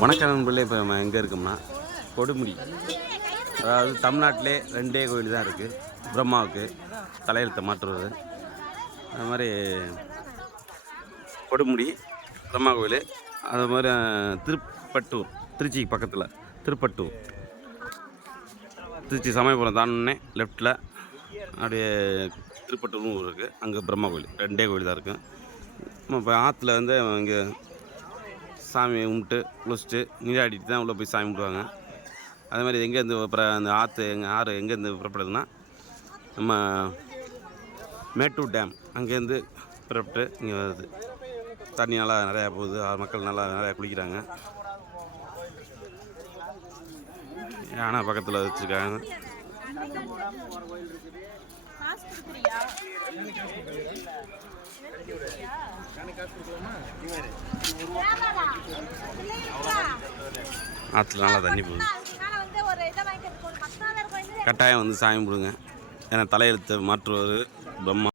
வணக்கம் நண்பர்களே. இப்போ நம்ம எங்கே இருக்கோம்னா கொடுமுடி, அதாவது தமிழ்நாட்டிலே 2 கோயில் தான் இருக்குது. பிரம்மாவுக்கு தலையெழுத்தை மாற்றுவது, அது மாதிரி கொடுமுடி பிரம்மா கோயில். அது மாதிரி திருப்பட்டூர், திருச்சி பக்கத்தில் திருப்பட்டூர், திருச்சி சமயபுரம் தானே லெஃப்டில் அப்படியே திருப்பட்டூர்னு ஊர் இருக்குது. அங்கே பிரம்மா கோயில் 2 கோயில் தான் இருக்குது. இப்போ ஆற்றுல வந்து இங்கே சாமி கும்பிட்டு குளிச்சுட்டு நீராடிட்டு தான் உள்ளே போய் சாமி கும்பிடுவாங்க. அதே மாதிரி எங்கேருந்து அந்த ஆறு எங்கேருந்து புறப்படுதுன்னா, நம்ம மேட்டூர் டேம் அங்கேருந்து புறப்பட்டு இங்கே வருது. தண்ணி நல்லா நிறையா போகுது, மக்கள் நல்லா நிறையா குளிக்கிறாங்க. யானை பக்கத்தில் வச்சுருக்காங்க. ஆற்றுல நல்லா தண்ணி போகுது. கட்டாயம் வந்து சாமி கும்பிடுங்க. ஏன்னா தலையெழுத்தை மாற்றுவது பிரம்மா.